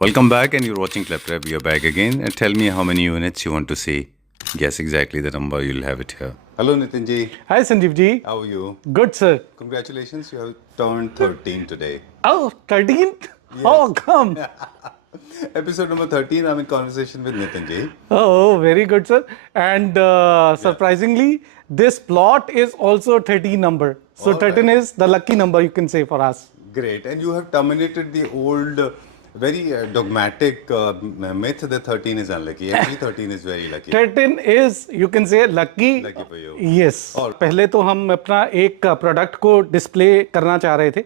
Welcome back, and you're watching Claptrap. We are back again. And tell me how many units you want to see. Guess exactly the number. You'll have it here. Hello, Nitin ji. Hi, Sanjeev ji. How are you? Good, sir. Congratulations, you have turned 13 today. Oh, 13th? How come? Episode number 13. I'm in conversation with Nitin ji. Oh, very good, sir. And surprisingly, this plot is also 13 number. So All 13 right. is the lucky number, you can say, for us. Great. And you have terminated the old, very dogmatic myth that 13 is unlucky. Actually, 13 is very lucky. 13 is, you can say, lucky. Lucky for you. Yes. और पहले तो हम अपना एक product को display करना चाह रहे थे.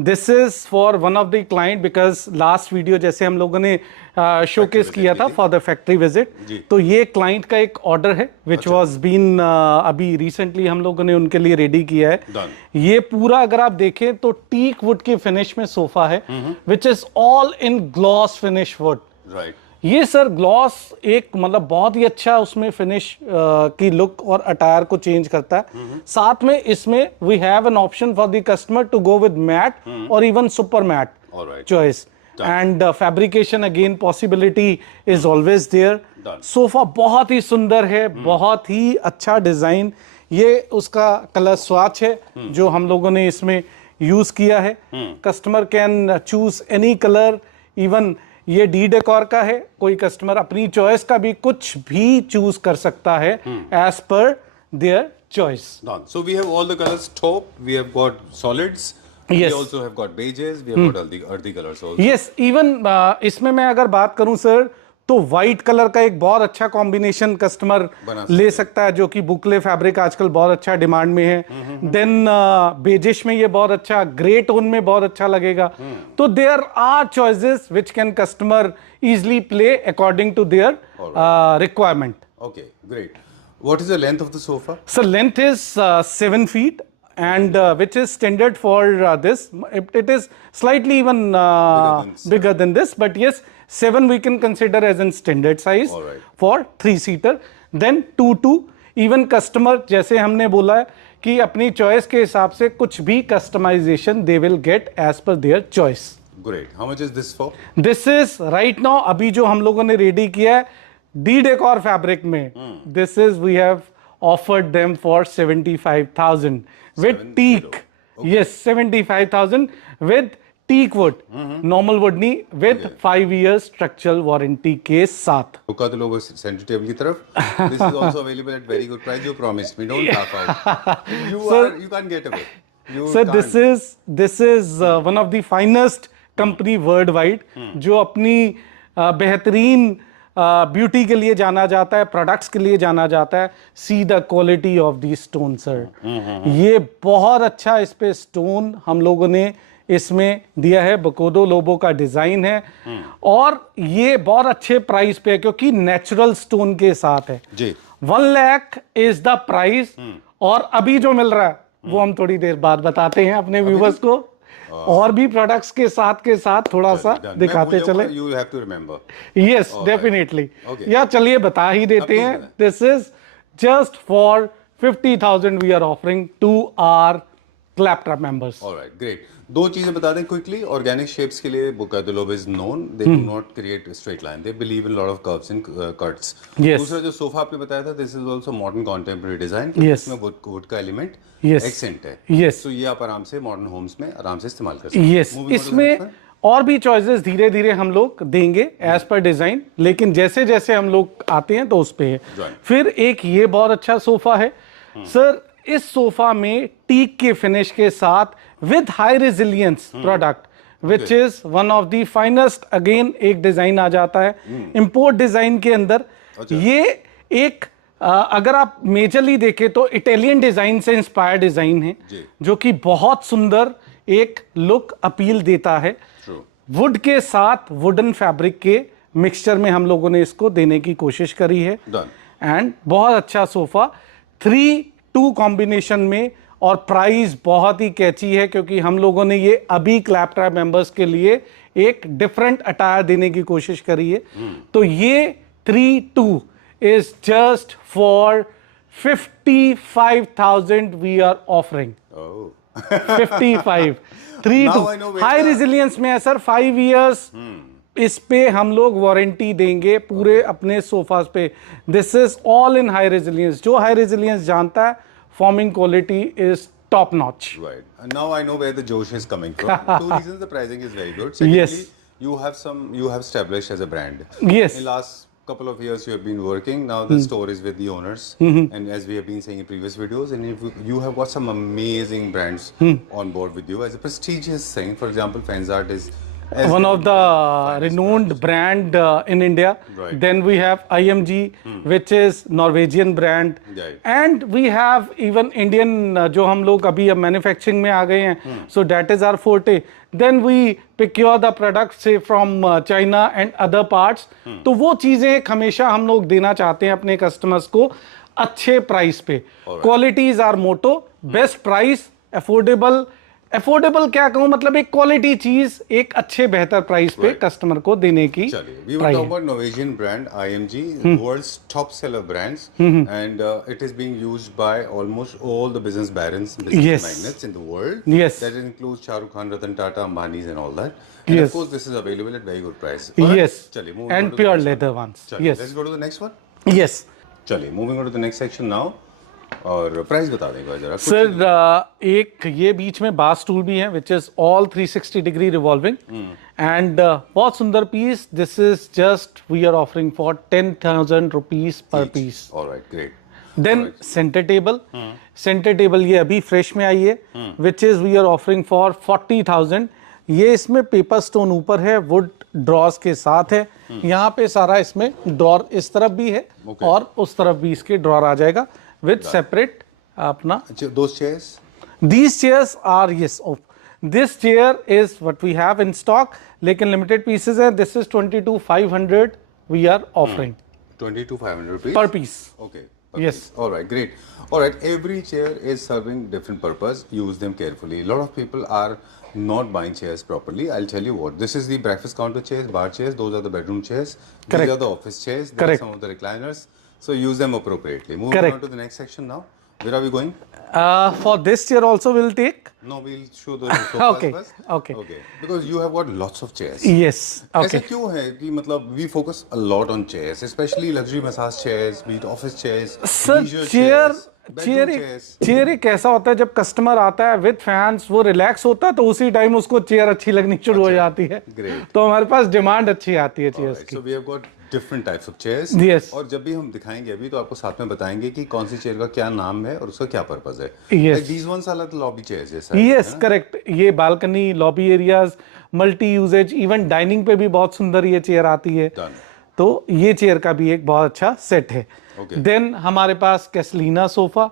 This is for one of the client because last video जैसे हम लोगों ने शोकेस किया था फॉर द फैक्ट्री विजिट, तो ये क्लाइंट का एक ऑर्डर है विच वाज बीन अभी रिसेंटली हम लोगों ने उनके लिए रेडी किया है. Done. ये पूरा अगर आप देखें तो टीक वुड के फिनिश में सोफा है which is all in gloss finish would. Right. ये सर ग्लॉस एक मतलब बहुत ही अच्छा उसमें फिनिश की लुक और अटायर को चेंज करता है. साथ में इसमें we have an option for the customer to go with matte और even super matte choice. And fabrication again possibility is always there. Sofa बहुत ही सुंदर है, बहुत ही अच्छा डिजाइन. ये उसका कलर स्वाच है जो हम लोगों ने इसमें यूज किया है. Customer can choose any colour. Even ये डी डेकोर का है, कोई कस्टमर अपनी चॉइस का भी कुछ भी चूज कर सकता है as per their choice. Done. So we have all the colors top. We have got solids. Yes. We also have got beiges. We have got earthy colors also. Yes, even इसमें मैं अगर बात करूं sir तो white colour का एक बहुत अच्छा कॉम्बिनेशन कस्टमर बना सकते ले सकता है, जो कि बुकले फैब्रिक आजकल बहुत अच्छा डिमांड में है. देन बेजिश में ये बहुत अच्छा, ग्रे टोन में बहुत अच्छा लगेगा. तो there are choices which can customer easily play according to their requirement. Okay, great. What is the length of the sofa? So length is 7 feet and which is standard for this. It is slightly even bigger than this, but yes, 7 we can consider as in standard size. All right. For 3-seater. Then 2-2. Even customer जैसे हमने बोला है कि अपनी choice के हिसाब से कुछ भी customization they will get as per their choice. Great. How much is this for? This is right now अभी जो हम लोगों ने रेडी किया है डी डेकोर फैब्रिक में. This is we have offered them for 75,000 with teak. Yes, 75,000 with teak wood, normal wood नहीं, with 5 years structural warranty के साथ. Look at the logo center table की तरफ. This is also available at very good price. You promised me. Don't laugh out. You can't get away. You sir can't. This is one of the finest company world wide जो अपनी बेहतरीन beauty के लिए जाना जाता है, products के लिए जाना जाता है. See the quality of the stone sir. ये बहुत अच्छा इस पे स्टोन हम लोगों ने इसमें दिया है. बकोडो लोबो का डिजाइन है और ये बहुत अच्छे प्राइस पे है क्योंकि नेचुरल स्टोन के साथ है. जी. 1 लाख इज द प्राइस. और अभी जो मिल रहा है वो हम थोड़ी देर बाद बताते हैं अपने व्यूवर्स को. और भी प्रोडक्ट्स के साथ थोड़ा सा दिखाते चले. You have to remember. Yes, All definitely. Okay. या चलिए बता ही देते हैं. This is just for 50,000 we are offering to our claptrap members. All right, great. दो चीजें बता दें क्विकली. ऑर्गेनिक शेप्स के लिए Bucadillo is known. They do not create a straight line. They believe in lot of curves and cuts. Yes. दूसरा जो sofa आपने बताया था, this is also modern contemporary design. Yes. इसमें वुड का element Yes. Accent है. Yes. तो ये आप आराम से मॉडर्न होम्स में आराम से इस्तेमाल कर सकते हैं. Yes, Moving on to the इसमें next one. और भी चॉइसेस धीरे धीरे हम लोग देंगे एज पर डिजाइन, लेकिन जैसे जैसे हम लोग आते हैं तो उस पे है. Right. फिर एक ये बहुत अच्छा सोफा है सर. इस सोफा में टीक के फिनिश के साथ with high resilience product which is one of the finest. Again एक डिजाइन आ जाता है इंपोर्ट डिजाइन के अंदर. ये एक अगर आप मेजरली देखें तो इटालियन डिजाइन से इंस्पायर्ड डिजाइन है जो कि बहुत सुंदर एक लुक अपील देता है. वुड के साथ वुडन फैब्रिक के मिक्सचर में हम लोगों ने इसको देने की कोशिश करी है. एंड बहुत अच्छा सोफा 3-2 कॉम्बिनेशन में. और प्राइस बहुत ही कैची है क्योंकि हम लोगों ने ये अभी क्लैपट्रैप मेंबर्स के लिए एक डिफरेंट अटायर देने की कोशिश करी है. तो ये 3-2 is just for 55,000 we are offering. Oh. 55. 3 Now to I know where high the- resilience में है सर. 5 years इस पे हम लोग वारंटी देंगे पूरे अपने सोफास पे. This is all in high resilience. जो हाई रेजिलियंस जानता है, forming quality is top notch. Right. And now I know where the Josh is coming from. Two reasons: the pricing is very good. Secondly, Yes. you have established as a brand. Yes. In last couple of years, you have been working. Now the store is with the owners, and as we have been saying in previous videos, and if you have got some amazing brands on board with you as a prestigious thing. For example, Fansart is One of the renowned brand in India. Right. Then we have IMG, which is Norwegian brand. Right. And we have even Indian, जो हम लोग अभी अब manufacturing में आ गए हैं. So that is our forte. Then we procure the products say from China and other parts. तो वो चीज़ें हमेशा हम लोग देना चाहते हैं अपने customers को अच्छे प्राइस पे. Quality is our motto. Best price, affordable. Affordable क्या कहूँ, मतलब एक क्वालिटी चीज एक अच्छे बेहतर प्राइस पे कस्टमर को देने की. चलिए, we were talking about Norwegian brand IMG, world's top seller brands, and it is being used by almost all the business barons, business magnates in the world. Yes. That includes Shah Rukh Khan, Ratan Tata, Ambanis, and all that. And of course, this is available at very good price. Yes. चलिए, moving on And to the pure next leather one. ones. चलिए, Yes. let's go to the next one. Yes. चलिए, moving on to the next section now. और price बता देंगे जरा. Sir एक ये बीच में बास टूल भी है which is all 360 degree revolving and बहुत सुंदर piece. This is just we are offering for 10,000 rupees per piece. Alright, great. Then centre table. Centre table ये अभी फ्रेश में आई है which is we are offering for 40,000. ये इसमें paper stone ऊपर है, वुड ड्रॉर्स के साथ है. यहाँ पे सारा इसमें ड्रॉर इस तरफ भी है और उस तरफ भी इसके ड्रॉर आ जाएगा with separate अपना. Those chairs? These chairs are yes. This chair is what we have in stock. लेकिन limited pieces है. This is 22,500 we are offering. 22,500 rupees per piece. Okay. Yes. All right, great. All right, every chair is serving different purpose. Use them carefully. A lot of people are not buying chairs properly. I'll tell you what. This is the breakfast counter chairs, bar chairs. Those are the bedroom chairs. Correct. These are the office chairs. These are some of the recliners. So use them appropriately. Moving Correct. on to the next section now. Where are we going? For this chair also we'll take. No, we'll show the sofas Okay. first. Okay. Okay. Because you have got lots of chairs. Yes. ऐसा Okay. क्यों है कि मतलब we focus a lot on chairs, especially luxury massage chairs, be it office chairs, sir leisure chair chairs, bedroom chairs. Chair एक ऐसा होता है जब कस्टमर आता है विद फैंस, वो रिलैक्स होता है तो उसी टाइम उसको चेयर अच्छी लगनी शुरू हो जाती है. Great. तो हमारे पास डिमांड अच्छी आती है चेयर्स Alright, की. so we have got different types of chairs. Yes. और जब भी हम दिखाएंगे अभी तो आपको साथ में बताएंगे कि कौन सी चेयर का क्या नाम है और उसका क्या पर्पस है. Yes. Like these ones are like lobby chairs जैसा. Yes correct. ये balcony, lobby areas, multi uses, even dining पे भी बहुत सुंदर ये चेयर आती है. Done. तो ये चेयर का भी एक बहुत अच्छा सेट है. Okay. देन हमारे पास कैसलीना सोफा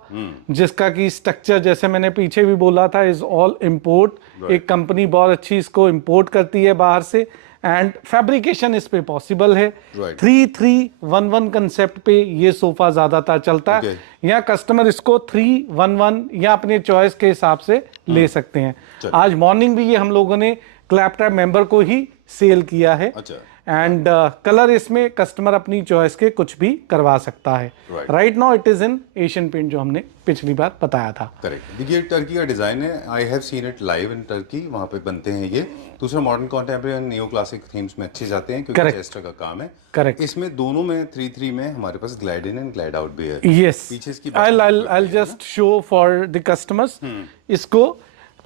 जिसका की स्ट्रक्चर जैसे मैंने पीछे भी बोला था इज ऑल इम्पोर्ट. एक कंपनी बहुत अच्छी इसको इम्पोर्ट करती है बाहर से एंड फैब्रिकेशन इस पे पॉसिबल है. Right. 3311 कंसेप्ट पे ये सोफा ज्यादातर चलता है. Okay. यहाँ कस्टमर इसको 311 या अपने चॉइस के हिसाब से ले सकते हैं. आज मॉर्निंग भी ये हम लोगों ने क्लैपटॉप मेंबर को ही सेल किया है. अच्छा. एंड कलर इसमें कस्टमर अपनी चॉइस के कुछ भी करवा सकता है. Right. Right now it is in Asian paint जो हमने पिछली बार बताया था. करेक्ट. देखिए टर्की का डिजाइन है. आई have seen it live in Turkey. वहाँ पे बनते हैं ये. दूसरा modern contemporary and neo classic themes में अच्छे जाते हैं क्योंकि Correct. चेस्टर का काम है. करेक्ट. इसमें दोनों में 3 में हमारे पास glide in and glide out भी है. यस. पीछे इसकी I'll just show for the customers. इसको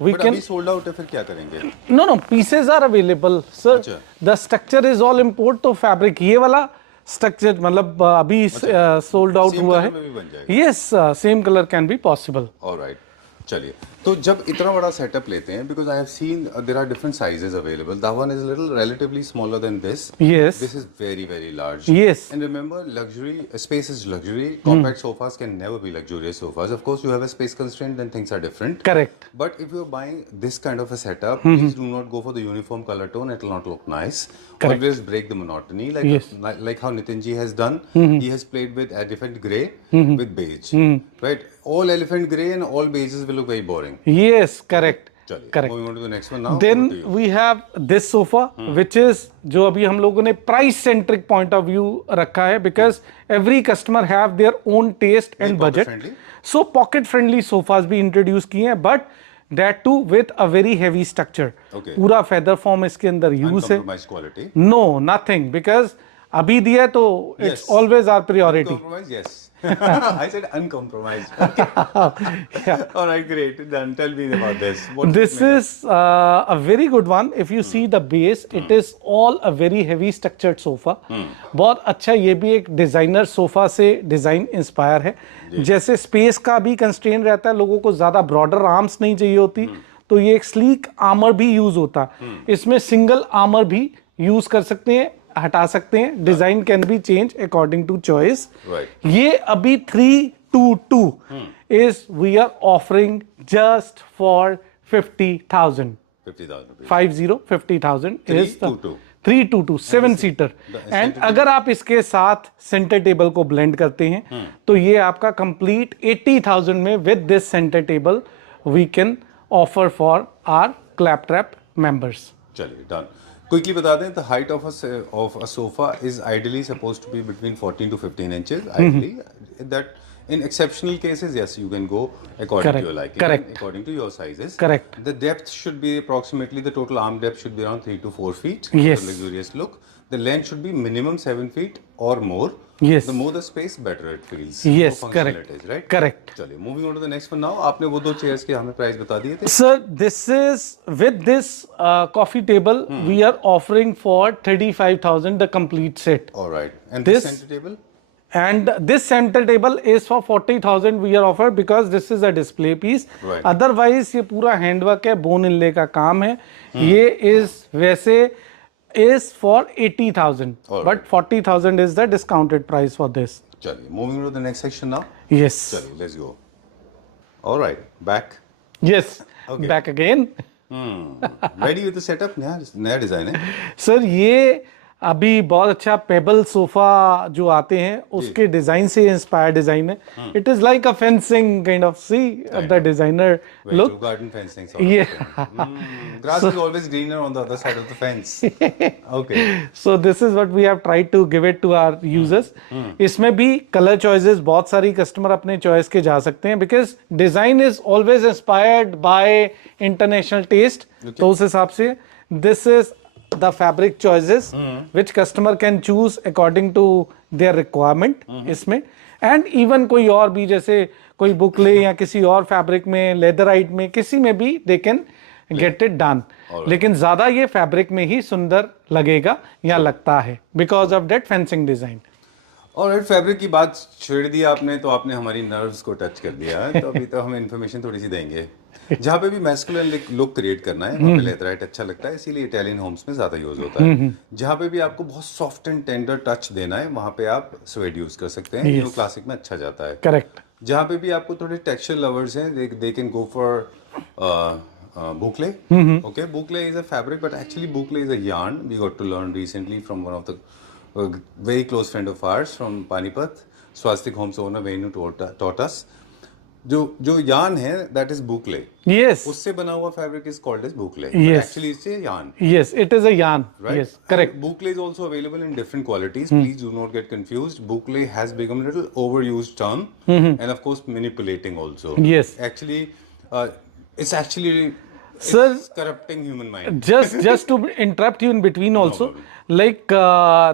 we बट can अभी सोल्ड आउट है, फिर क्या करेंगे? no pieces are available sir. अच्छा. the structure is all import. तो फैब्रिक ये वाला स्ट्रक्चर मतलब अभी सोल्ड आउट Same हुआ color है. में भी बन जाएगा. Yes same colour can be possible. Alright. चलिए, तो जब इतना बड़ा सेटअप लेते हैं, because I have seen there are different sizes available. That one is little relatively smaller than this. Yes. This is very, very large. Yes. And remember, luxury, space is luxury. Compact sofas can never be luxurious sofas. Of course, you have a space constraint, then things are different. Correct. But if you're buying this kind of a setup, please do not go for the uniform color tone. It will not look nice. Correct. Always break the monotony. Like, Yes. like how Nitin ji has done. He has played with elephant grey with beige. Right? All elephant grey and all beiges will look very boring. Yes, correct. चलिए, Correct. moving on to the next one now. Then Over to you. we have this sofa, which is जो अभी हम लोगों ने price centric point of view रखा है because every customer have their own test and pocket budget. friendly? So pocket friendly sofas भी introduce किए हैं. But That too with a very heavy structure. Okay. पूरा feather form इसके अंदर use है. Uncompromised quality. No, nothing, because अभी दिया तो it's Yes. always our priority. Uncompromised, yes. I said uncompromised. Okay. Yeah. All right, great. Then tell me about this. What This is a very good one. If you see the base, it is all a very heavy structured sofa. बहुत अच्छा, ये भी एक designer sofa से design inspire है. जैसे space का भी कंस्ट्रेन रहता है, लोगों को ज्यादा ब्रॉडर आर्म्स नहीं चाहिए होती, तो ये एक स्लीक आर्मर भी यूज होता है. इसमें सिंगल आर्मर भी यूज कर सकते हैं, हटा सकते हैं. Design can be change according to choice. Right. ये अभी 322 is we are offering just for 50,000. 50,000 rupees. 50,000 is the 322. 322 7 seater. And अगर आप इसके साथ सेंटर टेबल को ब्लेंड करते हैं तो ये आपका कंप्लीट 80,000 में with this centre table we can offer for our clap trap members. चलिए डन. Quickly बता दें, the height of a sofa is ideally supposed to be between 14 to 15 inches. Ideally, that in exceptional cases, yes, you can go according Correct. to your liking, Correct. according to your sizes. Correct. The depth should be approximately, the total arm depth should be around 3 to 4 feet. Yes. For luxurious look. The length should be minimum 7 feet or more. Yes. The more the space, better it feels. Yes, More functional correct. it is, right? Correct. चलिए, moving on to the next one now. आपने वो दो chairs के हमें price बता दिए थे. Sir, this is with this coffee table we are offering for 35,000 the complete set. All right. And this This- center table? And this center table is for 40,000 we are offered because this is a display piece. Right. Otherwise ये पूरा handwork है, bone इनले का काम है. ये is वैसे is for 80,000. All But 40,000 is the discounted price for this. चलिए, moving on to the next section now. Yes. चलिए, let's go. All right, back. Yes. Okay. Back again. Ready with the setup? नया design है. Sir ये अभी बहुत अच्छा payable sofa जो आते हैं उसके डिजाइन से इंस्पायर डिजाइन है. It is like a fencing kind of see the designer look. Garden fencing. Sort of Yeah. thing. Grass is always greener on the other side of the fence. Okay. So this is what we have tried to give it to our users. इसमें भी colour choices बहुत सारी customer अपने choice के जा सकते हैं because design is always inspired by international taste. तो उस हिसाब से this is the fabric choices which customer can choose according to their requirement इसमें. and even कोई और भी जैसे कोई बुकले या किसी और फैब्रिक में, लेदराइट में, किसी में भी they can get it done. लेकिन ज्यादा ये फैब्रिक में ही सुंदर लगेगा या लगता है because of that fencing design. और फैब्रिक की बात छेड़ दी आपने तो आपने हमारी नर्व्स को टच कर दिया है. तो अभी तो हम इन्फॉर्मेशन थोड़ी सी देंगे. जहाँ पे भी मैस्कुलिन लुक क्रिएट करना है वहाँ पे लेदराइट अच्छा लगता है, इसीलिए इटालियन होम्स में ज्यादा यूज होता है. जहाँ पे भी आपको बहुत सॉफ्ट एंड टेंडर टच देना है वहाँ पे आप स्वेड यूज कर सकते हैं. Yes. जो क्लासिक में अच्छा जाता है. Correct. जहाँ पे भी आपको थोड़े टेक्सचर लवर्स हैं, they can go for boucle. Okay, boucle is a fabric, but actually boucle is a yarn. We got to learn recently from one of the very close friend of ours from Panipat, Swastik Homes owner Venu taught us. जो yarn है, that is boucle. Yes. उससे बना हुआ fabric is called as boucle. Yes. Actually it's a yarn. Yes, it is a yarn. Right? Yes, correct. And boucle is also available in different qualities. Please do not get confused. Boucle has become a little overused term, and of course manipulating also. Yes. Actually, it's actually Sir, it's corrupting human mind. just to interrupt you in between also, problem. like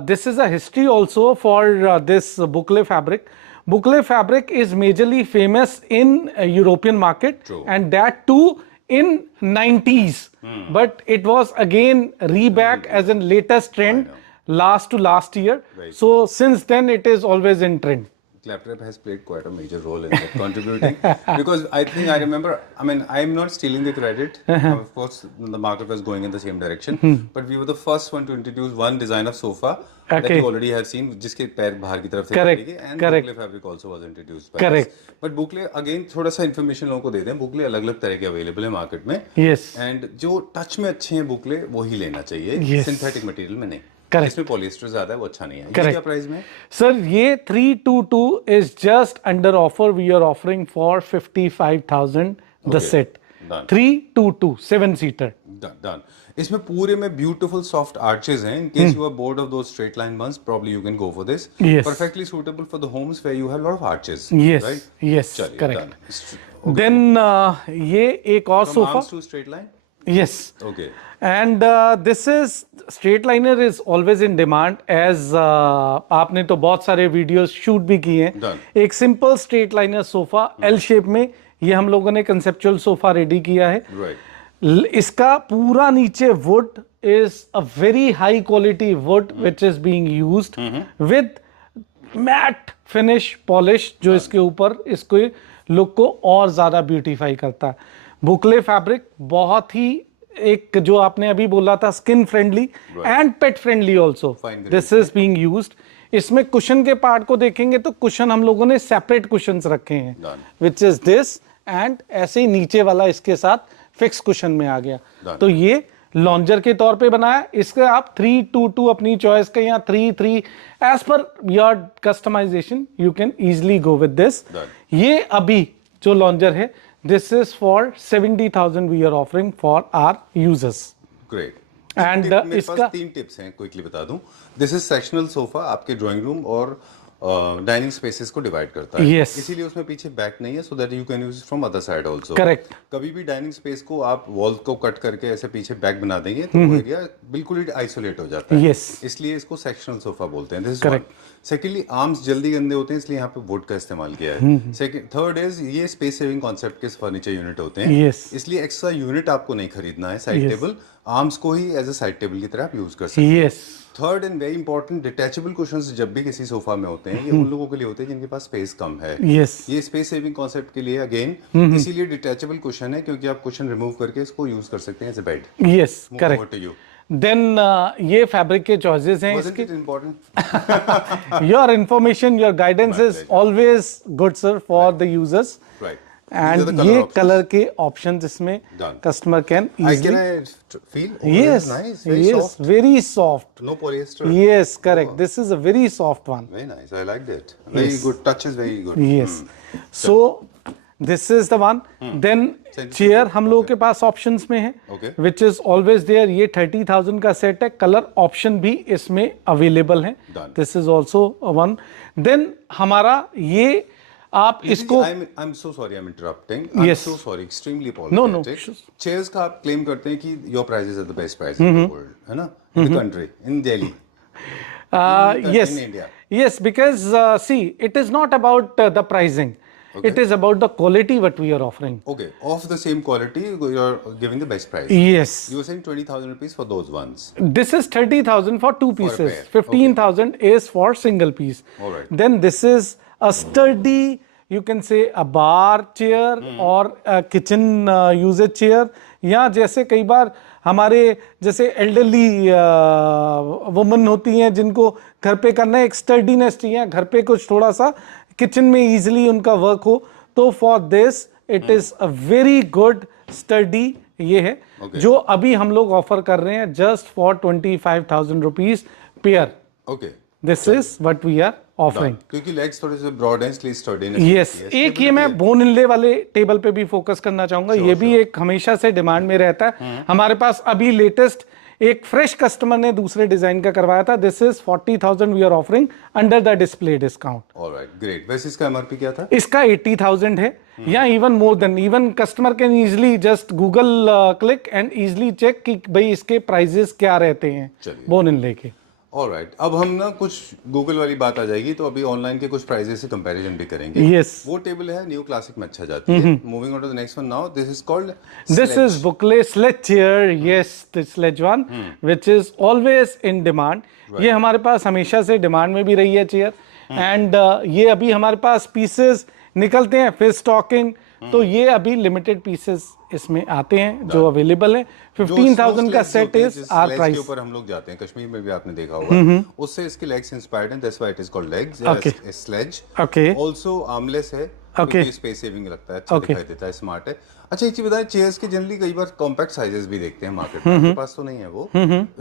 this is a history also for this boucle fabric. Boucle fabric is majorly famous in European market. True. And that too in 90s. But it was again reback as in latest trend last year. Right. So since then it is always in trend. Claptrap has played quite a major role in that, contributing. Because I think I remember, I mean, I'm not stealing the credit. Of course, the market was going in the same direction. But we were the first one to introduce one design of sofa that Okay. you already have seen, जिसके पैर बाहर की तरफ से Correct, निकलेंगे, and correct. boucle fabric also was introduced by Correct. us. But boucle again थोड़ा सा information लोगों को दे दें. Boucle अलग-अलग तरह के available है market में. Yes. And जो touch में अच्छे हैं boucle वो ही लेना चाहिए. Yes. Synthetic material में नहीं. Correct. इसमें polyester ज्यादा है वो अच्छा नहीं है. ये Correct. क्या प्राइस में? Sir, ये 322 is just under offer. We are offering for 55,000 the Okay. set. Done. 322 7 seater. Done. इसमें पूरे में ब्यूटीफुल सॉफ्ट आर्चेस हैं. In case you are bored of those straight line ones, probably you can go for this. Yes. Perfectly suitable for the homes where you have a lot of arches. Yes, Right? yes, चलिए, correct. done. Then ये एक और From sofa. arms to straight line. Yes. Okay. And this is straight liner is always in demand as आपने तो बहुत सारे videos shoot भी किए हैं. Done. एक simple straight liner sofa L shape में ये हम लोगों ने कंसेप्चुअल सोफा रेडी किया है. Right. इसका पूरा नीचे would is a very high quality would which is being used with matte finish polish जो इसके ऊपर इसको लुक को और ज्यादा ब्यूटीफाई करता है. बुकले फैब्रिक बहुत ही एक जो आपने अभी बोला था skin friendly and pet friendly also. This is being used. इसमें कुशन के पार्ट को देखेंगे तो कुशन हम लोगों ने सेपरेट कुशन रखे हैं विच इज दिस एंड ऐसे ही नीचे वाला इसके साथ फिक्स कुशन में आ गया. तो ये लॉन्जर के तौर पे बनाया. इसके आप 3-2-2 अपनी चॉइस के या 3-3 as per your customization you can easily go with this. ये अभी जो लॉन्जर है this is for 70,000 we are offering for our users. Great. And इसका 3 टिप्स हैं, क्विकली बता दूं. दिस इज सेक्शनल सोफा, आपके ड्राइंग रूम और डाइनिंग स्पेसेस को डिवाइड करता है. Yes. इसीलिए उसमें पीछे बैक नहीं है, so that you can use from other side also. Correct. कभी भी डाइनिंग स्पेस को आप वॉल को कट करके ऐसे पीछे बैक बना देंगे तो वो एरिया बिल्कुल ही आइसोलेट हो जाता है. Yes. इसलिए इसको सेक्शनल सोफा बोलते हैं. This Correct. सेकेंडली आर्म्स जल्दी गंदे होते हैं, इसलिए यहाँ पे वुड का इस्तेमाल किया है. सेकंड थर्ड इज ये स्पेस सेविंग कॉन्सेप्ट के फर्नीचर यूनिट होते हैं. Yes. इसलिए एक्स्ट्रा यूनिट आपको नहीं खरीदना है. साइड टेबल आर्म्स को ही एज अ साइड टेबल की तरह आप यूज कर सकते हैं. Yes. Third and very important, detachable cushions जब भी किसी सोफा में होते हैं ये उन लोगों के लिए होते हैं जिनके पास स्पेस कम है. Yes. ये स्पेस सेविंग कॉन्सेप्ट के लिए अगेन इसीलिए डिटैचेबल कुशन है, क्योंकि आप कुशन रिमूव करके इसको यूज कर सकते हैं as a bed. Yes correct. Then ये फैब्रिक के चॉइसेस हैं इसके. Your information your guidance is always good sir for the users. Right. And ये कलर के ऑप्शंस इसमें customer can easily feel? yes Nice. Very yes soft. very soft. No polyester. Yes, correct. This is a very soft one. Very nice. I liked it. Very good. Touch is very good. Yes. So this is the one. Then chair हम लोगों के पास options में है, Okay. which is always there. ये 30,000 का set है. Colour option भी इसमें अवेलेबल है. Done. This is also one. Then हमारा ये आप इसको I'm so sorry I'm interrupting. I'm Yes. so sorry. Extremely No. apologetic. Chairs का आप claim करते हैं कि your prices are the best prices in the world, है ना? In the country, in Delhi. yes, in India. yes, because see, it is not about the pricing. Okay. It is about the quality what we are offering. Okay, of the same quality, you're giving the best price. Yes. You were saying 20,000 rupees for those ones. This is 30,000 for two pieces. pair. 15,000 is for single piece. All right. Then this is a sturdy, you can say a bar chair or a kitchen usage chair. या जैसे कई बार हमारे जैसे elderly woman होती हैं जिनको घर पे करना है, एक स्टर्डीनेस चाहिए घर पे, कुछ थोड़ा सा किचन में इजीली उनका वर्क हो, तो for this it is a very good study ये है. Okay. जो अभी हम लोग ऑफर कर रहे हैं just for 25,000 rupees pair. Okay. This is what we are offering. क्योंकि legs थोड़े से broad हैं इसलिए sturdiness यस. होती है. एक ये मैं बोन इनले वाले टेबल पे भी फोकस करना चाहूंगा. ये भी एक हमेशा से डिमांड में रहता है. हमारे पास अभी लेटेस्ट एक फ्रेश कस्टमर ने दूसरे डिजाइन का करवाया था. This is 40,000 we are offering under the display discount. Alright, great. वैसे इसका MRP क्या था? इसका 80,000 है या even more than. Even customer can easily just Google click and easily check कि भाई इसके प्राइजेस क्या रहते हैं चलिए. बोन इनले के. Alright, अब हम ना कुछ गूगल वाली बात आ जाएगी, तो अभी ऑनलाइन के कुछ प्राइजेस से कंपैरिजन भी करेंगे. Yes. वो टेबल है न्यू क्लासिक में अच्छा जाती है. Moving on to the next one now. This is called This is Bucle sledge chair. Yes, the sledge one, which is always in demand. ये हमारे पास हमेशा से डिमांड में भी रही है चेयर. एंड ये अभी हमारे पास पीसेस निकलते हैं फिर स्टॉकिंग, तो ये अभी लिमिटेड पीसेस इसमें आते हैं जो अवेलेबल है. 15,000 का सेट इज आर प्राइस. के ऊपर हम लोग जाते हैं, कश्मीर में भी आपने देखा होगा, उससे इसके लेग्स इंस्पायर्ड हैं. That's why it is called legs. Sledge. Okay. Also armless है. Okay. क्योंकि स्पेस सेविंग लगता है, अच्छा दिखाई देता है, स्मार्ट है. अच्छा एक चीज बताएं, चेयर्स के जनरली कई बार कॉम्पैक्ट साइजेस भी देखते हैं मार्केट में. आपके पास तो नहीं है वो.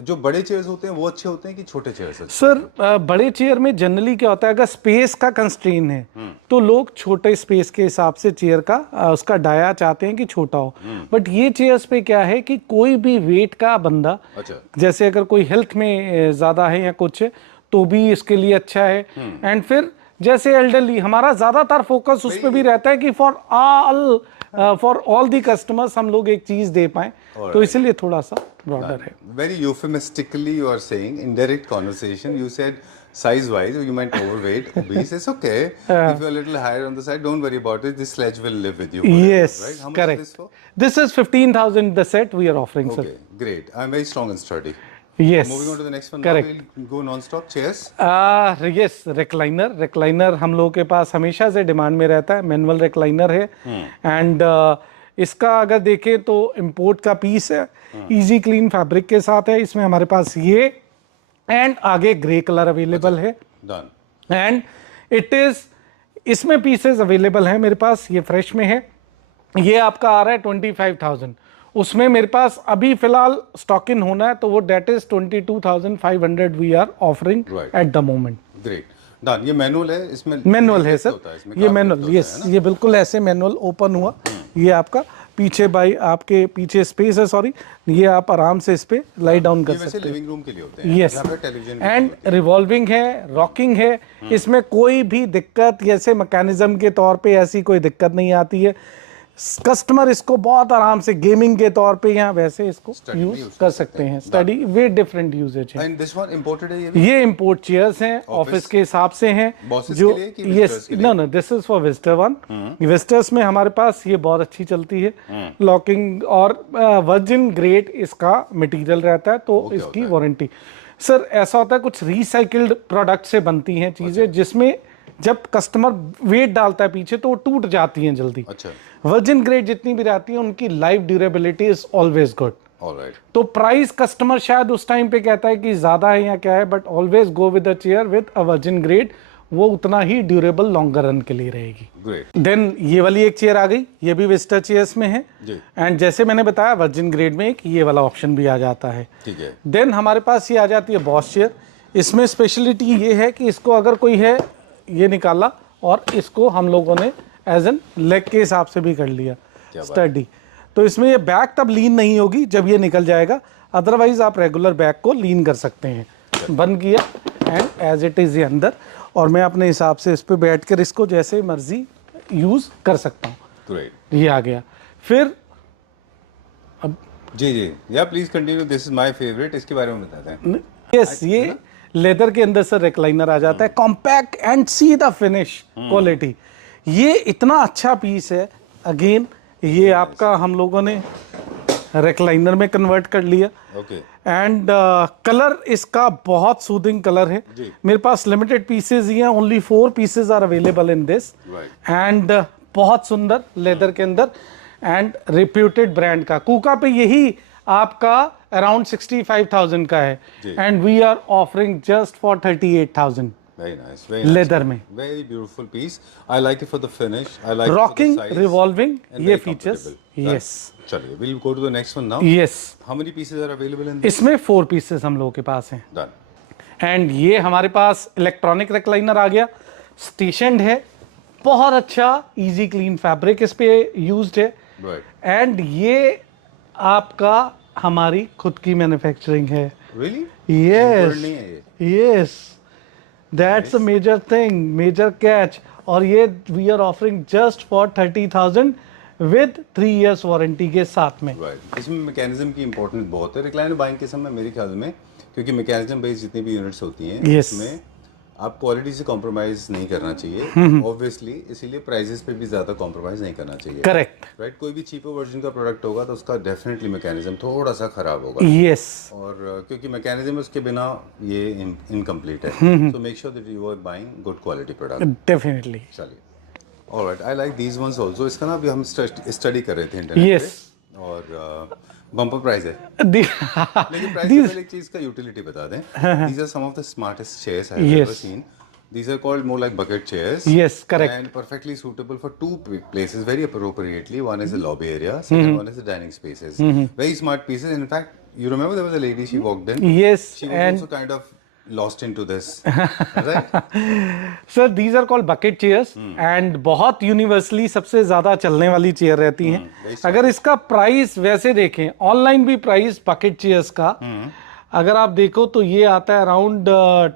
जो बड़े चेयर्स होते हैं वो अच्छे होते हैं कि छोटे चेयर्स अच्छे? सर बड़े चेयर में जनरली क्या होता है, अगर स्पेस का कंस्ट्रेन है तो लोग छोटे स्पेस के हिसाब से चेयर का उसका डाया चाहते हैं कि छोटा हो. बट ये चेयर्स पे क्या है कि कोई भी वेट का बंदा, अच्छा, जैसे अगर कोई हेल्थ में ज्यादा है या कुछ है तो भी इसके लिए अच्छा है। एंड फिर जैसे एल्डरली, हमारा ज्यादातर फोकस उस पर भी रहता है कि फॉर ऑल दी कस्टमर्स हम लोग एक चीज दे पाए, तो इसलिए थोड़ा सा ब्रॉडर है। very euphemistically you are saying in direct conversation you said size wise you might overweight, obese, it's okay. If you're a little higher on the side, don't worry about it, this sledge will live with you forever, Yes, right? How much correct. is this for? This is 15,000 the set we are offering, sir. Okay, great. I'm very strong and sturdy. Yes. Moving on to the next one. Correct. Now we'll go non-stop chairs. Yes, recliner हम लोगों के पास हमेशा से demand में रहता है। Manual recliner है and इसका अगर देखें तो इंपोर्ट का पीस है, इजी क्लीन फैब्रिक के साथ है। इसमें हमारे पास ये एंड आगे ग्रे कलर अवेलेबल है Done. एंड इट इज, इसमें पीसेस अवेलेबल हैं मेरे पास। ये फ्रेश में है, ये आपका आ रहा है 25,000। उसमें मेरे पास अभी फिलहाल स्टॉक इन होना है, तो वो that is 22,500 we are offering at the moment. Great. Done. ये मैनुअल है, इसमें मैनुअल है कैसे सर, होता है? इसमें ये carpet मैनुअल, होता है यस, ना? ये बिल्कुल ऐसे मैनुअल ओपन हुआ। ये आपका पीछे बाई आपके पीछे स्पेस है, सॉरी, ये आप आराम से इस पे लाई डाउन कर ये वैसे सकते हैं। लिविंग रूम के लिए होते हैं। यस, यहाँ पे टेलीविजन एंड रिवॉल्विंग है, रॉकिंग है। इसमें कोई भी दिक्कत, जैसे मैकेनिज्म के तौर पे ऐसी कोई दिक्कत नहीं आती है। कस्टमर इसको बहुत आराम से गेमिंग के तौर पे या वैसे इसको यूज कर सकते हैं। स्टडी वे डिफरेंट यूजेज है। एंड दिस वन इंपोर्टेड है ये भी? ये इंपोर्ट चेयर्स हैं, ऑफिस के हिसाब से हैं। Bosses जो के लिए कि यस, visitors के लिए? No this is for visitor one. Visitors में हमारे पास ये बहुत अच्छी चलती है, लॉकिंग और वर्जिन ग्रेड इसका मटेरियल रहता है, तो इसकी वारंटी। सर ऐसा होता है कुछ रिसाइकिल्ड प्रोडक्ट से बनती हैं चीजें, जिसमें जब कस्टमर वेट डालता है पीछे तो वो टूट जाती हैं जल्दी। अच्छा, वर्जिन ग्रेड जितनी भी रहती है उनकी life durability is always good. Alright. तो प्राइस कस्टमर शायद उस टाइम पे कहता है कि ज्यादा है या क्या है, but always go with a chair with a virgin grade, वो उतना ही ड्यूरेबल लॉन्गर रन के लिए रहेगी। ग्रेट। देन ये वाली एक चेयर आ गई, ये भी विस्टर चेयर्स में है जी। एंड जैसे मैंने बताया वर्जिन ग्रेड में एक ये वाला ऑप्शन भी आ जाता है। ठीक है। देन हमारे पास ये आ जाती है बॉस चेयर। इसमें स्पेशलिटी ये है कि इसको अगर कोई है, ये निकाला और इसको हम लोगों ने एज एन लेग के हिसाब से भी कर लिया स्टडी। तो इसमें ये बैक तब लीन नहीं होगी जब ये निकल जाएगा, अदरवाइज आप रेगुलर बैक को लीन कर सकते हैं। बंद किया एंड एज इट इज ये अंदर, और मैं अपने हिसाब से इस पे बैठ कर इसको जैसे मर्जी यूज कर सकता हूँ। ग्रेट। ये आ गया। फिर अब जी जी, या please continue, this is my favourite, इसके बारे में बताते हैं। यस, ये लेदर के अंदर सर रिक्लाइनर आ जाता है, compact and see the finish quality. ये इतना अच्छा पीस है। अगेन ये आपका हम लोगों ने रिक्लाइनर में कन्वर्ट कर लिया। ओके। एंड कलर इसका बहुत सूदिंग कलर है। मेरे पास लिमिटेड पीसेज ही हैं, only 4 pieces are available in this. And बहुत सुंदर लेदर के अंदर एंड रिप्यूटेड ब्रांड का। कूका पे यही आपका अराउंड 65,000 का है and we are offering just for 38,000। Very nice. Leather में Very beautiful piece. I like it for the finish. I like rocking, it for the size. Revolving, and ये very features. comfortable. Yes चलिए, we'll go to the next one now. Yes, How many pieces are available in this? इसमें 4 pieces हम लोगों के पास हैं। Done. And ये हमारे पास electronic recliner आ गया, स्टेशनड है, बहुत अच्छा इजी क्लीन फैब्रिक इस पे यूज्ड है। Right. एंड ये आपका हमारी खुद की मैन्युफैक्चरिंग है। Really? यस Imported नहीं है ये? Yes, that's a major thing, major catch. और ये we are offering just for 30,000 with 3 years warranty के साथ में। Right. इसमें मैकेनिज्म की इंपॉर्टेंस बहुत है रिक्लाइनर बाइंग के समय मेरे ख्याल में, क्योंकि मैकेनिज्म बेस्ड जितनी भी यूनिट्स होती हैं Yes. इसमें आप क्वालिटी से कॉम्प्रोमाइज नहीं करना चाहिए ऑब्वियसली, इसीलिए प्राइसेस पे भी ज्यादा कॉम्प्रोमाइज नहीं करना चाहिए। करेक्ट। राइट। कोई भी चीपर वर्जन का प्रोडक्ट होगा तो उसका डेफिनेटली मैकेनिज्म थोड़ा सा खराब होगा। यस, और क्योंकि मैकेनिज्म उसके बिना ये इनकम्प्लीट है, so make sure that you are buying good quality product. Definitely. चलिए, alright, I like these ones also. इसका ना अभी हम स्टडी कर रहे थे इंटरनेट Yes. पे, और बम्पर प्राइस है, लेकिन प्राइस से पहले एक चीज का यूटिलिटी बता दें। These are some of the smartest chairs I have Yes. ever seen. These are called more like bucket chairs. Yes, correct. And perfectly suitable for 2 places very appropriately. One is the lobby area, second one is the dining spaces. Very smart pieces. In fact, you remember there was a lady, she walked in. Yes, She was and also kind of lost into this, right? Sir these are called bucket chairs and बहुत universally सबसे ज्यादा चलने वाली chair रहती हैं। very अगर इसका price वैसे देखें, ऑनलाइन भी प्राइस बकेट चेयर्स का अगर आप देखो तो ये आता है around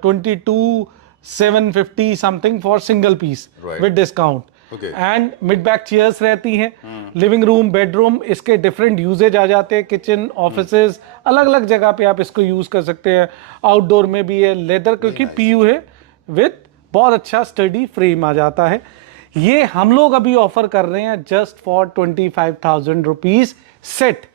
22,750 something for single piece Right. With discount. Okay. And mid back chairs रहती हैं, लिविंग रूम, बेडरूम, इसके डिफरेंट यूजेज आ जाते हैं, किचन, ऑफिसेज, अलग अलग जगह पे आप इसको यूज कर सकते हैं। आउटडोर में भी है, लेदर क्योंकि पीयू है विद बहुत अच्छा स्टडी फ्रेम आ जाता है। ये हम लोग अभी ऑफर कर रहे हैं जस्ट फॉर 25,000 रुपीज सेट।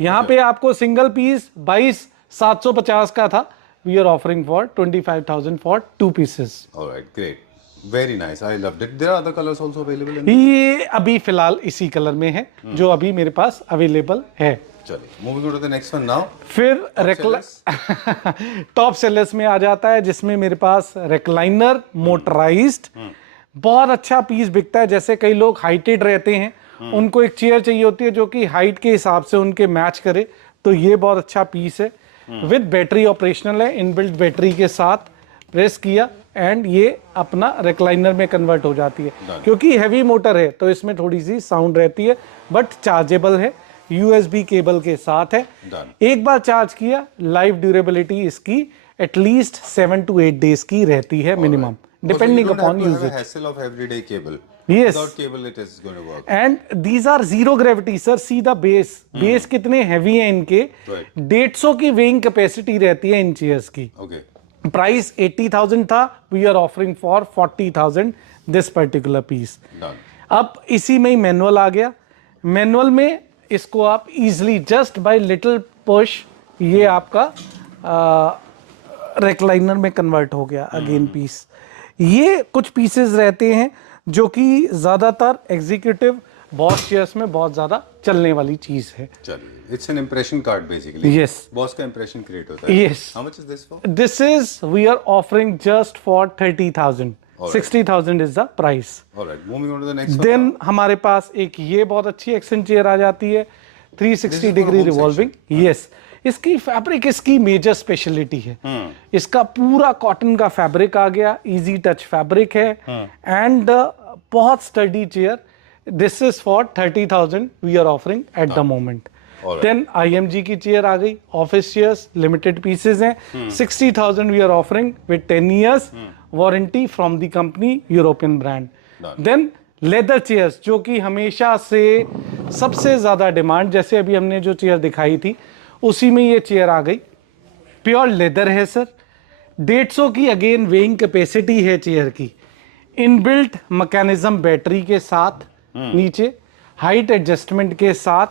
यहाँ पे आपको सिंगल पीस 22,750 का था, we are offering for 25,000 for 2 pieces। All right, great. Very nice. I loved it. There are other colors also available in ये अभी फिलहाल इसी कलर में है जो अभी मेरे पास अवेलेबल है। चलिए, moving on to the next one now. फिर टॉप सेलर्स में आ जाता है जिसमें मेरे पास रेक्लाइनर मोटराइज्ड बहुत अच्छा पीस बिकता है। जैसे कई लोग हाइटेड रहते हैं, उनको एक चेयर चाहिए होती है जो कि हाइट के हिसाब से उनके मैच करे, तो ये बहुत अच्छा पीस है। विद बैटरी ऑपरेशनल है, इनबिल्ट बैटरी के साथ प्रेस किया एंड ये अपना रिक्लाइनर में कन्वर्ट हो जाती है। क्योंकि हैवी मोटर है तो इसमें थोड़ी सी साउंड रहती है, बट चार्जेबल है, यूएसबी केबल के साथ है। एक बार चार्ज किया, लाइफ ड्यूरेबिलिटी इसकी एटलीस्ट 7 to 8 डेज की रहती है minimum, depending upon usages. Hassle of everyday cable. Yes. Without cable it is going to work. And these are zero gravity sir. See the base, base कितने heavy है इनके, Right. 150 की weighing capacity रहती है इन चेयर्स की। Okay. Price 80,000 था, we are offering for 40,000 this particular piece. Done. अब इसी में ही मैनुअल आ गया। मैनुअल में इसको आप easily just by little push ये आपका रेक्लाइनर में कन्वर्ट हो गया अगेन पीस। ये कुछ पीसेस रहते हैं जो कि ज्यादातर एग्जीक्यूटिव बॉस चेयर्स में बहुत ज्यादा चलने वाली चीज है। चलिए, it's an impression card basically. Yes. Boss का impression create होता है. Yes. How much is this for? This is we are offering just for 30,000. Alright. 60,000 is the price. All right. Moving on to the next one. Then हमारे पास एक ये बहुत अच्छी action chair आ जाती है, 360 for degree home revolving. Yes, इसकी fabric इसकी मेजर स्पेशलिटी है। इसका पूरा कॉटन का फैब्रिक आ गया, इजी टच फैब्रिक है एंड बहुत study chair. This is for 30,000 we are offering at the moment. Then IMG की चेयर आ गई, ऑफिस चेयर्स लिमिटेड पीसेज हैं, 60,000 we are offering with 10 years warranty from the company, European brand. Then leather chairs जो कि हमेशा से सबसे ज्यादा डिमांड, जैसे अभी हमने जो चेयर दिखाई थी उसी में ये चेयर आ गई, प्योर लेदर है सर, 150 की अगेन वेइंग कैपेसिटी है चेयर की, इनबिल्ट मैकेनिज्म बैटरी के साथ, नीचे हाइट एडजस्टमेंट के साथ,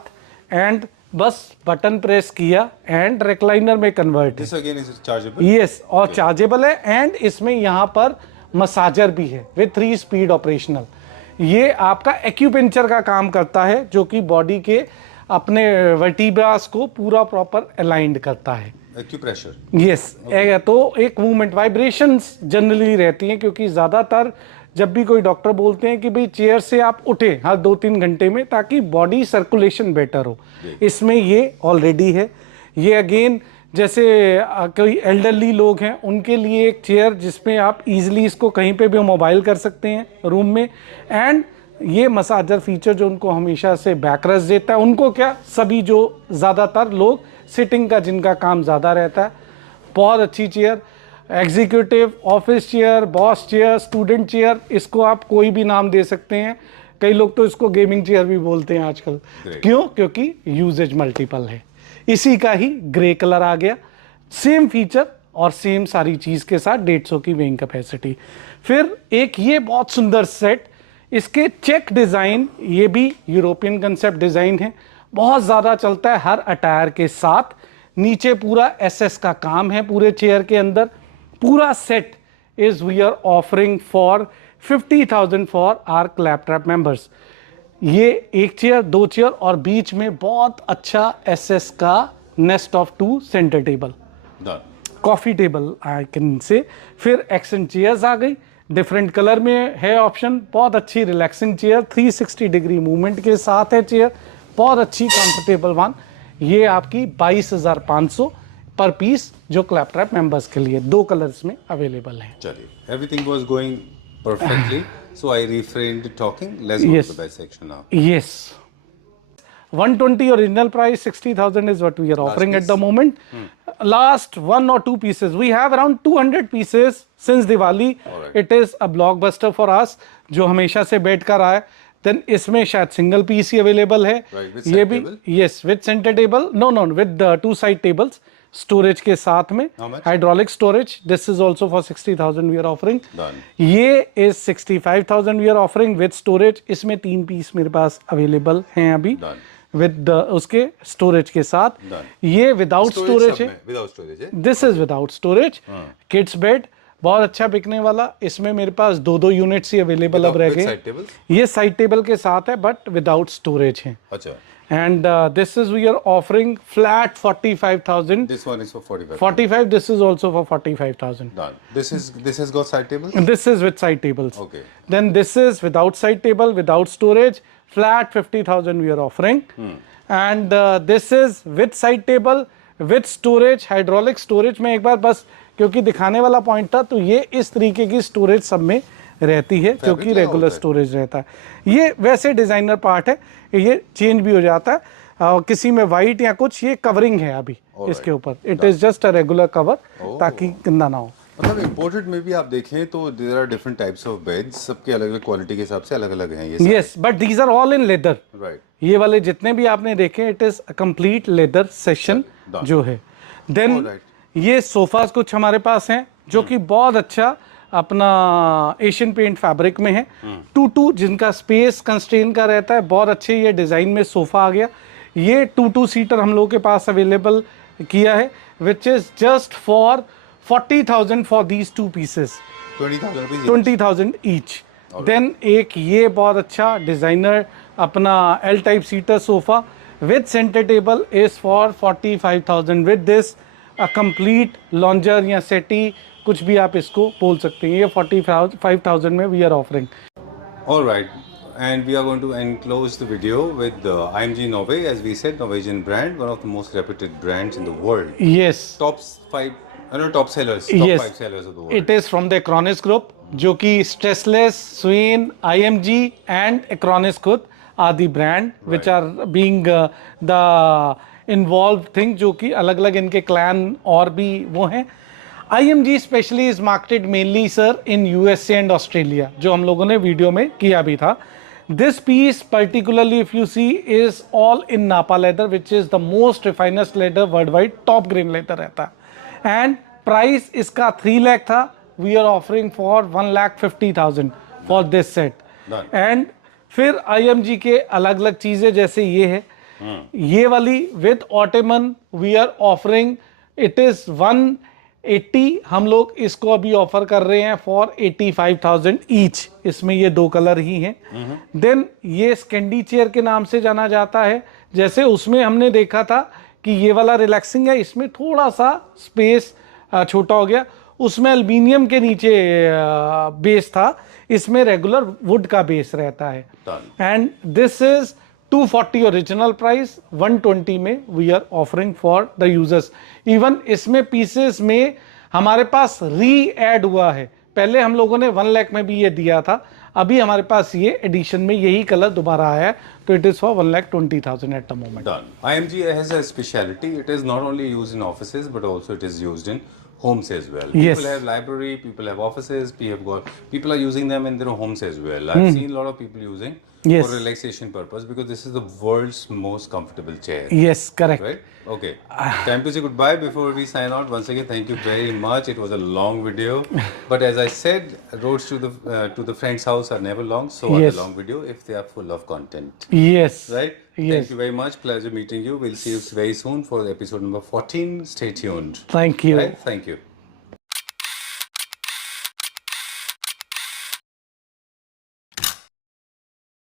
एंड बस बटन प्रेस किया एंड रिक्लाइनर में कन्वर्ट है। This again is chargeable. Yes, और चार्जेबल है एंड इसमें यहाँ पर मसाजर भी है विद 3 स्पीड ऑपरेशनल। ये आपका एक्यूपेंचर का काम करता है जो कि बॉडी के अपने वर्टिब्रास को पूरा प्रॉपर अलाइंड करता है। Acupressure. यस, तो एक मूवमेंट वाइब्रेशंस जनरली रहती हैं, क्योंकि ज़्यादातर जब भी कोई डॉक्टर बोलते हैं कि भाई चेयर से आप उठे हर 2-3 घंटे में ताकि बॉडी सर्कुलेशन बेटर हो, इसमें ये ऑलरेडी है। ये अगेन जैसे कोई एल्डरली लोग हैं उनके लिए एक चेयर जिसमें आप इजीली इसको कहीं पे भी मोबाइल कर सकते हैं रूम में, एंड ये मसाजर फीचर जो उनको हमेशा से बैक रेस्ट देता है, उनको क्या सभी जो ज़्यादातर लोग सिटिंग का जिनका काम ज़्यादा रहता है, बहुत अच्छी chair. Executive, office chair, boss chair, student chair, इसको आप कोई भी नाम दे सकते हैं। कई लोग तो इसको गेमिंग चेयर भी बोलते हैं आजकल। क्यों? क्योंकि यूजेज मल्टीपल है। इसी का ही ग्रे कलर आ गया, सेम फीचर और सेम सारी चीज़ के साथ 150 की वेइंग कैपेसिटी। फिर एक ये बहुत सुंदर सेट, इसके चेक डिज़ाइन, ये भी यूरोपियन कंसेप्ट डिज़ाइन है, बहुत ज़्यादा चलता है हर अटायर के साथ। नीचे पूरा SS का काम है पूरे चेयर के अंदर। पूरा set is we are offering for 50,000 for our claptrap members. ये एक चेयर, 2 चेयर और बीच में बहुत अच्छा SS का nest of 2 centre table, coffee table I can say. फिर एक्शन चेयर्स आ गई, डिफरेंट कलर में है ऑप्शन, बहुत अच्छी रिलैक्सिंग चेयर, 360 डिग्री मूवमेंट के साथ है चेयर, बहुत अच्छी कंफर्टेबल वन। ये आपकी 22,500 पर पीस, जो क्लैपट्रैप मेंबर्स के लिए 2 कलर्स में अवेलेबल हैं। चलिए, everything was going perfectly, so I refrained talking. Let's go Yes. to the best section now. Yes. 120 original price, 60,000 is what we are offering at the moment. Last 1 or 2 pieces. We have around 200 pieces since Diwali. Alright. It is a blockbuster for us, जो हमेशा से बैठ कर आया। Then इसमें शायद single piece ही available है। Right, with ये side भी table? yes with center table. No, with 2 side tables. Storage के साथ में How much? Hydraulic storage. This is also for 60,000 we are offering. Done. ये is 65,000 we are offering with storage. इसमें 3 piece मेरे पास available हैं अभी Done. With उसके storage के साथ. Done. ये विदाउट स्टोरेज है. Without storage, eh? This is without storage. Kids bed बहुत अच्छा बिकने वाला. इसमें मेरे पास 2 यूनिट्स ही अवेलेबल अब रह With गए. side tables? ये साइड टेबल के साथ है बट विदाउट स्टोरेज है. अच्छा. And this is we are offering flat 45,000. This one is for 45. 45. This is also for 45,000. Done. This has got side tables? And this is with side tables. Okay. Then this is without side table, without storage, flat 50,000 we are offering. And this is with side table, with storage, hydraulic storage. मैं एक बार बस क्योंकि दिखाने वाला point था, तो ये इस तरीके की स्टोरेज सब में रहती है जो कि रेगुलर स्टोरेज रहता है. ये वैसे डिजाइनर पार्ट है, ये चेंज भी हो जाता है. किसी में वाइट या कुछ, ये कवरिंग है अभी इसके ऊपर. It is just a regular cover ताकि गंदा ना हो. मतलब इंपोर्टेड में भी आप देखें तो there are different types of beds, सबके अलग अलग क्वालिटी के हिसाब से अलग अलग हैं ये. Yes, but these are all in leather. Right. ये वाले जितने भी आपने देखे, it is a complete leather section जो है. देन ये सोफास कुछ हमारे पास हैं जो कि बहुत अच्छा अपना एशियन पेंट फैब्रिक में है. 2 जिनका स्पेस कंस्ट्रेन का रहता है, बहुत अच्छे ये डिज़ाइन में सोफ़ा आ गया. ये 2 सीटर हम लोगों के पास अवेलेबल किया है, which is just for 40,000 for these 2 pieces. 20,000 each. Then एक ये बहुत अच्छा डिज़ाइनर अपना L type seater sofa with centre table is for 45,000 with this a complete lounger या सेटी, कुछ भी आप इसको बोल सकते हैं. ये 45,000 में we are offering. All right, and we are going to enclose the video with IMG Norway. As we said, Norwegian brand, one of the most reputed brands in the world. Yes. Top 5 sellers of the world. It is from the Acronis group, जो कि Stressless, Swain, IMG and Acronis खुद are the brand which are being the involved thing, जो कि अलग अलग इनके clan और भी वो हैं. IMG especially is marketed mainly sir in USA and Australia, जो हम लोगों ने वीडियो में किया भी था. This piece particularly if you see is all in Napa leather, which is the most refinest leather worldwide, top grain leather रहता है. And price इसका 3 लाख था, we are offering for 1,50,000 for this set. And फिर IMG के अलग अलग चीज़ें जैसे ये है, ये वाली with ottoman we are offering, it is 180. हम लोग इसको अभी ऑफर कर रहे हैं फॉर 85,000 ईच. इसमें ये 2 कलर ही हैं. देन ये स्कैंडी चेयर के नाम से जाना जाता है. जैसे उसमें हमने देखा था कि ये वाला रिलैक्सिंग है, इसमें थोड़ा सा स्पेस छोटा हो गया. उसमें एल्यूमिनियम के नीचे बेस था, इसमें रेगुलर वुड का बेस रहता है. And this is 240 original price, 120 में we are offering for the users. Even इसमें पीसेस में हमारे पास री ऐड हुआ है. पहले हम लोगों ने 1 लाख में भी ये दिया था, अभी हमारे पास ये एडिशन में यही कलर दोबारा आया है, तो it is for 1,20,000 eight the moment. IMG has a speciality. It is not only used in offices but also it is used in homes as well. Yes. People have library, people have offices, people are using them in their homes as well. I've seen a lot of people using for relaxation purpose because this is the world's most comfortable chair. Yes, correct. Right? Okay. Time to say goodbye before we sign out. Once again, thank you very much. It was a long video, but as I said, roads to the friend's house are never long. So are the long video if they are full of content. Yes. Right? Yes. Thank you very much. Pleasure meeting you. We'll see you very soon for episode number 14. Stay tuned. Thank you. Right? Thank you.